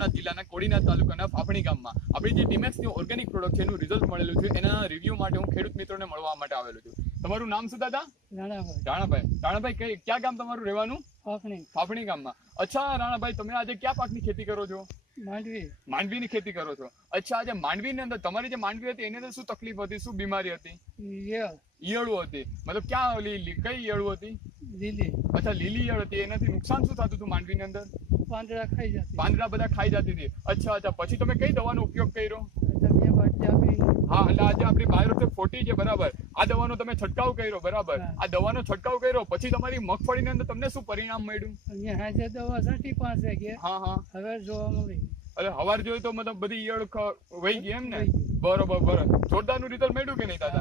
સોમનાથ જિલ્લાના કોડીનાથ તાલુકાના ફાફણી ગામમાં. આપણી જે ડિમેક્સની ઓર્ગેનિક પ્રોડક્ટ છે એનું રિઝલ્ટ મળેલું છે. એના રિવ્યુ માટે હું ખેડૂત મિત્રોને મળવા માટે આવેલું છું. તમારું નામ શું દાદા? રાણાભાઈ. રાણાભાઈ. રાણાભાઈ કઈ ક્યાં ગામ તમારું રહેવાનું? ફાફણી. ફાફણી ગામમાં. અચ્છા રાણાભાઈ તમે આજે ક્યાં પાકની ખેતી કરો છો? માંડવી. માંડવીની ખેતી કરો છો. અચ્છા આજે માંડવીની અંદર તમારી જે માંડવી હતી એની અંદર શું તકલીફ હતી? શું બીમારી હતી? ઈયળ હતી. મતલબ ક્યાં ઓલી કઈ ઈયળું હતી? લીલી. અચ્છા લીલી ઈયળ હતી. એનાથી નુકસાન શું થતું હતું માંડવીની અંદર? પાંદડા ખાઈ જતી. પાંદડા બધા ખાઈ જતી હતી. અચ્છા અચ્છા. પછી તમે કઈ દવાનો ઉપયોગ કર્યો? હા એટલે આજે આપણી બાયોરોટેક ફોટી છે બરાબર. આ દવાનો તમે છંટકાવ કર્યો બરાબર. આ દવાનો છંટકાવ કર્યો પછી તમારી મગફળીની અંદર તમને શું પરિણામ મળ્યું? અહીંયા જે દવા છાંટી પાંચ કે હા હા. હવે જોવા મળી. એટલે હવાર જોયું તો મતલબ બધી ઈયળ વહી ગઈ એમ ને? બરોબર. બરોબર. જોરદારનું રિઝલ્ટ મળ્યું કે નહીં દાદા.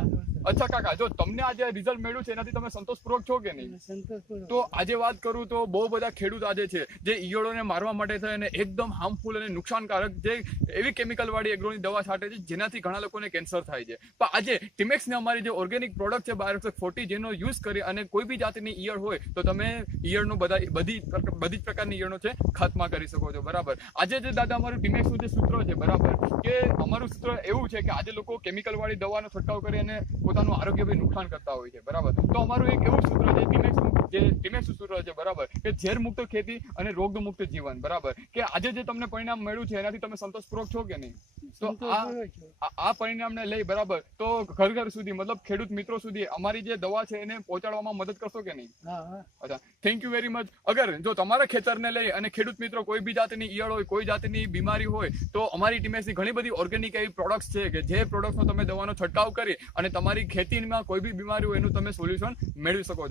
અચ્છા કાકા જો તમને આજે રિઝલ્ટ મળ્યું છે એનાથી તમે સંતોષપૂર્વક છો કે નહીં? સંતોષપૂર્વક. તો આજે વાત કરું તો બહુ બધા ખેડૂત આજે છે જે ઈયળોને મારવા માટે થઈને એકદમ હાર્મફુલ અને નુકસાનકારક જે એવી કેમિકલ વાળી એગ્રોની દવા છાંટે છે જેનાથી ઘણા લોકોને કેન્સર થાય છે. પણ આજે ટિમેક્સની અમારી જે ઓર્ગેનિક પ્રોડક્ટ છે બાયોટેક ફોર્ટી જેનો યુઝ કરી અને કોઈ બી જાતની ઈયળ હોય તો તમે ઈયળનો બધા બધી બધી જ પ્રકારની ઈયળનો છે ખાતમાં કરી શકો છો બરાબર? આજે જે દાદા અમારું ટિમેક્સનું જે સૂત્ર છે બરાબર? કે અમારું સૂત્ર એવું છે કે આજે લોકો કેમિકલ વાળી દવાનો છંટકાવ કરી અને પોતાનું આરોગ્ય બી નુકસાન કરતા હોય છે. બરાબર? તો અમારું એક એવું સૂત્ર છે ટિમેક્સનું જે ટિમેક્સ સૂત્ર છે બરાબર? કે ઝેર મુક્ત ખેતી અને રોગ મુક્ત જીવન બરાબર? કે આજે જે તમને પરિણામ મળ્યું છે એનાથી તમે સંતોષપૂર્વક છો કે નહીં? તો આ આ પરિણામને લઈ બરાબર? તો ઘર ઘર સુધી મતલબ ખેડૂત મિત્રો સુધી અમારી જે દવા છે એને પહોંચાડવામાં મદદ કરશો કે નહીં? અચ્છા. થેન્ક યુ વેરી મચ અગર જો તમારા ખેતરને લઈ અને ખેડૂત મિત્રો કોઈ બી જાતની ઈયળ હોય કોઈ જાતની બીમારી હોય તો અમારી ટીમેસની ઘણી બધી ઓર્ગેનિક એવી પ્રોડક્ટ્સ છે કે જે પ્રોડક્ટનો તમે દવાનો છંટકાવ કરી અને તમારી ખેતીમાં કોઈ બી બીમારી હોય એનું તમે સોલ્યુશન મેળવી શકો છો.